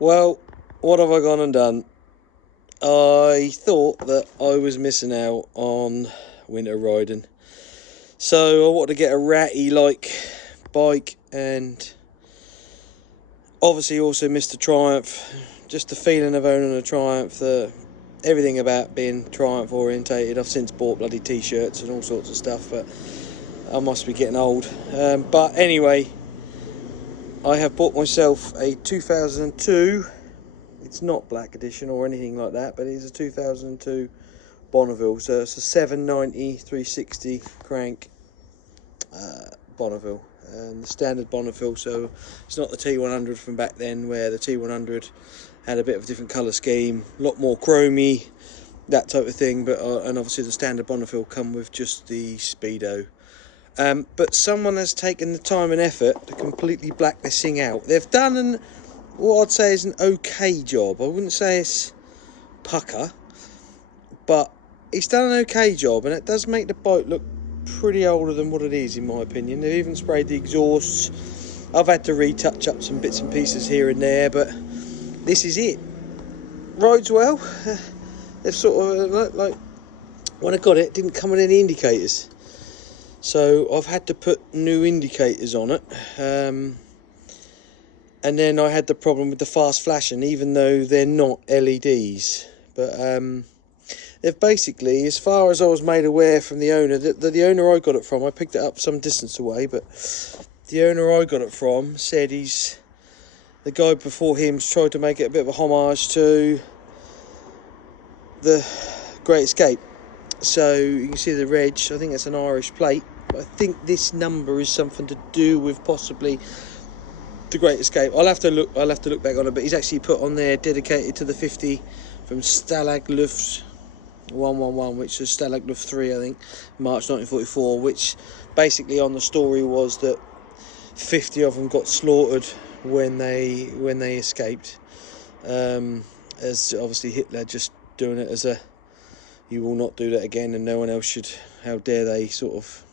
Well, what have I gone and done? I thought that I was missing out on winter riding, so I wanted to get a ratty like bike, and obviously also missed the Triumph. Just the feeling of owning a Triumph, everything about being Triumph orientated. I've since bought bloody t-shirts and all sorts of stuff, but I must be getting old. But anyway, I have bought myself a 2002. It's not black edition or anything like that, but it is a 2002 Bonneville. So it's a 790 360 crank Bonneville, the standard Bonneville. So it's not the T100 from back then, where the T100 had a bit of a different colour scheme, a lot more chromy, that type of thing. But and obviously the standard Bonneville come with just the speedo. But someone has taken the time and effort to completely black this thing out. They've done what I'd say is an okay job. I wouldn't say it's pucker, but it's done an okay job, and it does make the bike look pretty older than what it is, in my opinion. They've even sprayed the exhausts. I've had to retouch up some bits and pieces here and there, but this is it. Rides well. They've sort of, like when I got it, didn't come with any indicators, so I've had to put new indicators on it. And then I had the problem with the fast flashing, even though they're not LEDs. But they've basically, as far as I was made aware from the owner, the owner I got it from, I picked it up some distance away, but the owner I got it from said the guy before him's tried to make it a bit of a homage to the Great Escape. So you can see the reg, I think it's an Irish plate, but I think this number is something to do with possibly the Great Escape. I'll have to look back on it, but he's actually put on there dedicated to the 50 from Stalag Luft 111, which is Stalag Luft 3, I think, March 1944, which basically on the story was that 50 of them got slaughtered when they escaped, as obviously Hitler just doing it as a you will not do that again, and no one else should, how dare they sort of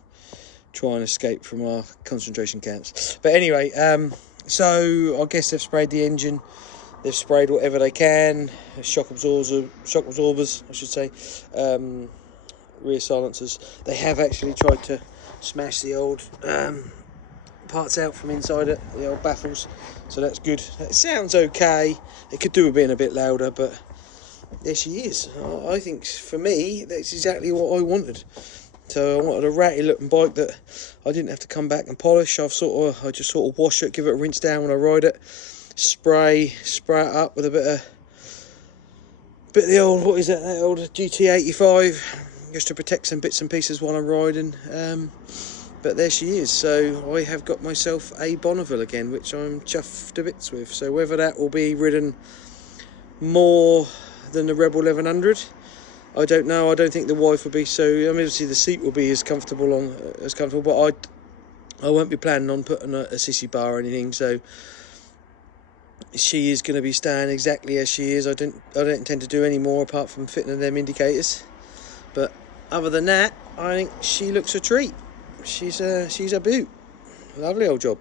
try and escape from our concentration camps. But anyway, so I guess they've sprayed the engine, they've sprayed whatever they can, shock absorbers, I should say, rear silencers. They have actually tried to smash the old parts out from inside it, the old baffles, so that's good. It sounds okay. It could do with being a bit louder, but there she is. I think for me that's exactly what I wanted. So I wanted a ratty looking bike that I didn't have to come back and polish. I just sort of wash it, give it a rinse down when I ride it, spray it up with a bit of the old, what is that old GT85, just to protect some bits and pieces while I'm riding. But there she is. So I have got myself a Bonneville again, which I'm chuffed to bits with. So whether that will be ridden more than the Rebel 1100, I don't know. I don't think the wife will be so. I mean, obviously the seat will be as comfortable, but I won't be planning on putting a sissy bar or anything. So she is going to be staying exactly as she is. I don't intend to do any more apart from fitting them indicators. But other than that, I think she looks a treat. She's a beaut. Lovely old job.